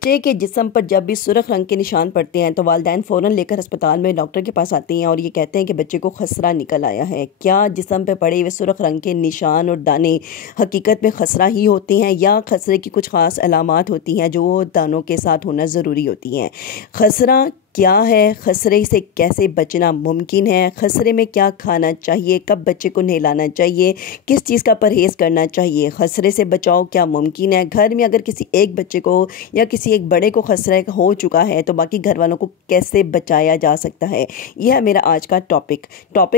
बच्चे के जिस्म पर जब भी सुर्ख रंग के निशान पड़ते हैं तो वालिदैन फ़ौरन लेकर अस्पताल में डॉक्टर के पास आते हैं और ये कहते हैं कि बच्चे को खसरा निकल आया है। क्या जिस्म पे पड़े हुए सुर्ख रंग के निशान और दाने हकीकत में खसरा ही होते हैं या खसरे की कुछ ख़ास अलामात होती हैं जो दानों के साथ होना ज़रूरी होती हैं? खसरा क्या है? खसरे से कैसे बचना मुमकिन है? खसरे में क्या खाना चाहिए? कब बच्चे को नहलाना चाहिए? किस चीज़ का परहेज़ करना चाहिए? खसरे से बचाव क्या मुमकिन है? घर में अगर किसी एक बच्चे को या किसी एक बड़े को खसरा हो चुका है तो बाकी घर वालों को कैसे बचाया जा सकता है? यह है मेरा आज का टॉपिक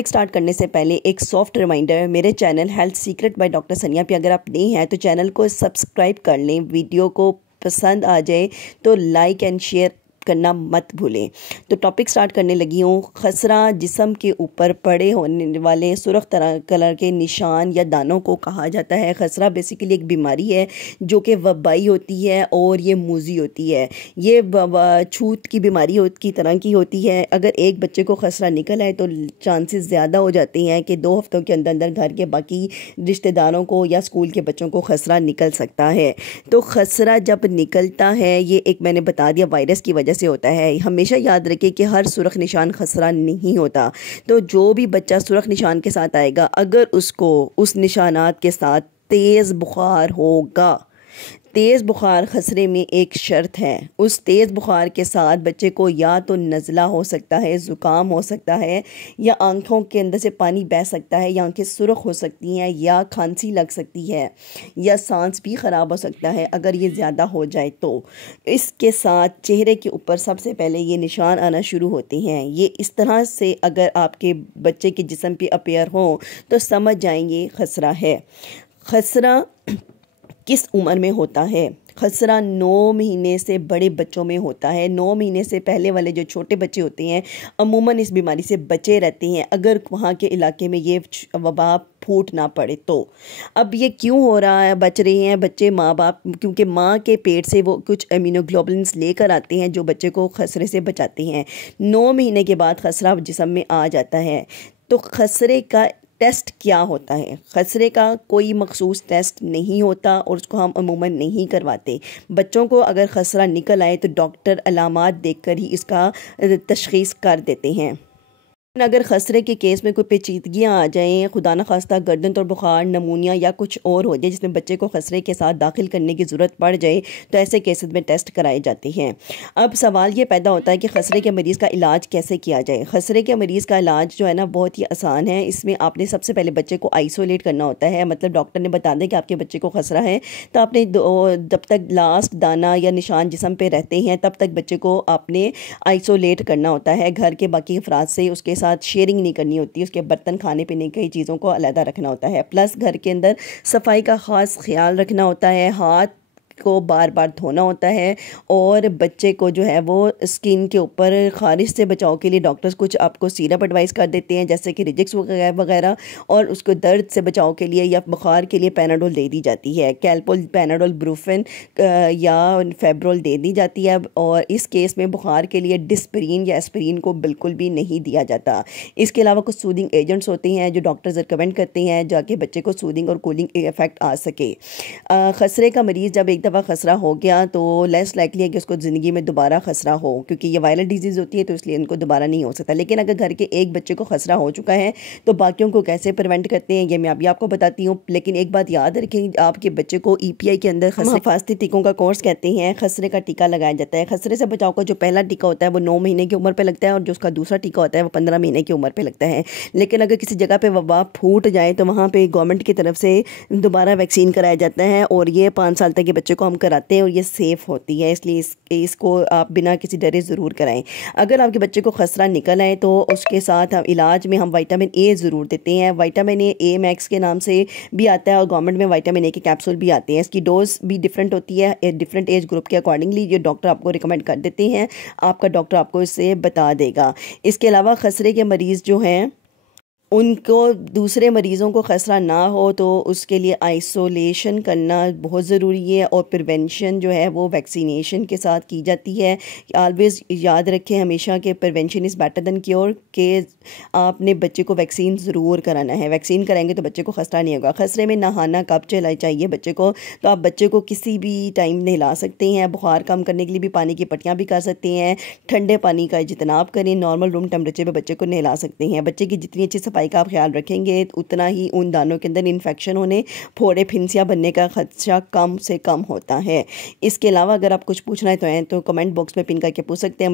स्टार्ट करने से पहले एक सॉफ्ट रिमाइंडर, मेरे channel health secret by doctor सनिया पे अगर आप नए हैं तो चैनल को सब्सक्राइब कर लें। वीडियो को पसंद आ जाए तो लाइक एंड शेयर करना मत भूलें। तो टॉपिक स्टार्ट करने लगी हूँ। खसरा जिस्म के ऊपर पड़े होने वाले सुर्ख तरह कलर के निशान या दानों को कहा जाता है। खसरा बेसिकली एक बीमारी है जो कि वबाई होती है और ये मूजी होती है। ये छूत की बीमारी की तरह की होती है। अगर एक बच्चे को खसरा निकल आए तो चांसेस ज़्यादा हो जाते हैं कि 2 हफ्तों के अंदर अंदर घर के बाकी रिश्तेदारों को या स्कूल के बच्चों को खसरा निकल सकता है। तो खसरा जब निकलता है ये एक मैंने बता दिया वायरस की वजह से होता है। हमेशा याद रखें कि हर सुर्ख निशान खसरा नहीं होता। तो जो भी बच्चा सुर्ख निशान के साथ आएगा अगर उसको उस निशानात के साथ तेज़ बुखार होगा, तेज़ बुखार खसरे में एक शर्त है। उस तेज़ बुखार के साथ बच्चे को या तो नज़ला हो सकता है, ज़ुकाम हो सकता है, या आँखों के अंदर से पानी बह सकता है, या आँखें सुर्ख हो सकती हैं, या खांसी लग सकती है, या सांस भी ख़राब हो सकता है अगर ये ज़्यादा हो जाए तो। इसके साथ चेहरे के ऊपर सबसे पहले ये निशान आना शुरू होते हैं। ये इस तरह से अगर आपके बच्चे के जिस्म पे अपीयर हो तो समझ जाएंगे खसरा है। खसरा किस उम्र में होता है? खसरा 9 महीने से बड़े बच्चों में होता है। 9 महीने से पहले वाले जो छोटे बच्चे होते हैं अमूमन इस बीमारी से बचे रहते हैं अगर वहाँ के इलाके में ये वबा फूट ना पड़े तो। अब ये क्यों हो रहा है? बच रहे हैं बच्चे माँ बाप क्योंकि माँ के पेट से वो कुछ इम्यूनोग्लोबुलिन्स लेकर आते हैं जो बच्चे को खसरे से बचाते हैं। 9 महीने के बाद खसरा जिस्म में आ जाता है। तो खसरे का टेस्ट क्या होता है? खसरे का कोई मखसूस टेस्ट नहीं होता और उसको हम अमूमन नहीं करवाते। बच्चों को अगर खसरा निकल आए तो डॉक्टर अलामात देखकर ही इसका तशख़ीस कर देते हैं। अगर खसरे के केस में कोई पेचीदगियाँ आ जाएँ, खुदा न खास्ता गर्दन और बुखार, नमूनिया या कुछ और हो जाए जिसमें बच्चे को खसरे के साथ दाखिल करने की ज़रूरत पड़ जाए तो ऐसे केसेस में टेस्ट कराए जाते हैं। अब सवाल ये पैदा होता है कि खसरे के मरीज़ का इलाज कैसे किया जाए? खसरे के मरीज़ का इलाज जो है ना बहुत ही आसान है। इसमें आपने सबसे पहले बच्चे को आइसोलेट करना होता है। मतलब डॉक्टर ने बता दें कि आपके बच्चे को खसरा है तो आपने जब तक लास्ट दाना या निशान जिस्म पे रहते हैं तब तक बच्चे को आपने आइसोलेट करना होता है घर के बाकी अफराद से। उसके साथ शेयरिंग नहीं करनी होती, उसके बर्तन खाने पीने की चीज़ों को अलग रखना होता है। प्लस घर के अंदर सफाई का ख़ास ख्याल रखना होता है। हाथ को बार बार धोना होता है और बच्चे को जो है वो स्किन के ऊपर ख़ारिश से बचाव के लिए डॉक्टर्स कुछ आपको सिरप एडवाइस कर देते हैं जैसे कि रिजिक्स वगैरह, और उसको दर्द से बचाव के लिए या बुखार के लिए पैनाडोल दे दी जाती है। कैल्पोल, पैनाडोल, ब्रूफेन या फेब्रोल दे दी जाती है। और इस केस में बुखार के लिए डिस्परीन या एस्पिरिन को बिल्कुल भी नहीं दिया जाता। इसके अलावा कुछ सूदिंग एजेंट्स होते हैं जो डॉक्टर्स रिकमेंड करते हैं जाके बच्चे को सूदिंग और कूलिंग इफेक्ट आ सके। खसरे का मरीज़ जब एक दफ़ा खसरा हो गया तो लेस लाइकली है कि उसको ज़िंदगी में दोबारा खसरा हो, क्योंकि ये वायरल डिजीज़ होती है तो इसलिए इनको दोबारा नहीं हो सकता। लेकिन अगर घर के एक बच्चे को खसरा हो चुका है तो बाकियों को कैसे प्रिवेंट करते हैं ये मैं अभी आपको बताती हूँ। लेकिन एक बात याद रखें, आपके बच्चे को EPI के अंदर हिफाजती टीकों का कोर्स कहते हैं, खसरे का टीका लगाया जाता है। खसरे से बचाव का जो पहला टीका होता है वो 9 महीने की उम्र पर लगता है और जो उसका दूसरा टीका होता है वो 15 महीने की उम्र पर लगता है। लेकिन अगर किसी जगह पर वबा फूट जाए तो वहाँ पर गवर्नमेंट की तरफ से दोबारा वैक्सीन कराया जाता है और ये 5 साल तक के बच्चे को हम कराते हैं और ये सेफ़ होती है, इसलिए इसको आप बिना किसी डरे ज़रूर कराएं। अगर आपके बच्चे को खसरा निकल आए तो उसके साथ हम इलाज में हम विटामिन A ज़रूर देते हैं। विटामिन A मैक्स के नाम से भी आता है और गवर्नमेंट में विटामिन A के कैप्सूल भी आते हैं। इसकी डोज भी डिफरेंट होती है डिफरेंट एज ग्रुप के अकॉर्डिंगली, ये डॉक्टर आपको रिकमेंड कर देते हैं। आपका डॉक्टर आपको इससे बता देगा। इसके अलावा खसरे के मरीज़ जो हैं उनको दूसरे मरीज़ों को खसरा ना हो तो उसके लिए आइसोलेशन करना बहुत ज़रूरी है, और प्रिवेंशन जो है वो वैक्सीनेशन के साथ की जाती है। ऑलवेज़ याद रखें हमेशा कि prevention is better than cure, कि आपने बच्चे को वैक्सीन ज़रूर कराना है। वैक्सीन कराएंगे तो बच्चे को खसरा नहीं होगा। खसरे में नहाना कब चला चाहिए बच्चे को, तो आप बच्चे को किसी भी टाइम नहला सकते हैं। बुखार कम करने के लिए भी पानी की पट्टियाँ भी कर सकते हैं। ठंडे पानी का इज्तनाब करें, नॉर्मल रूम टेम्परेचर पे बच्चे को नहला सकते हैं। बच्चे की जितनी अच्छी सफाई का आप ख्याल रखेंगे उतना ही उन दानों के अंदर इन्फेक्शन होने, फोड़े फिंसियाँ बनने का खदशा कम से कम होता है। इसके अलावा अगर आप कुछ पूछना है तो कमेंट बॉक्स में पिन करके पूछ सकते हैं।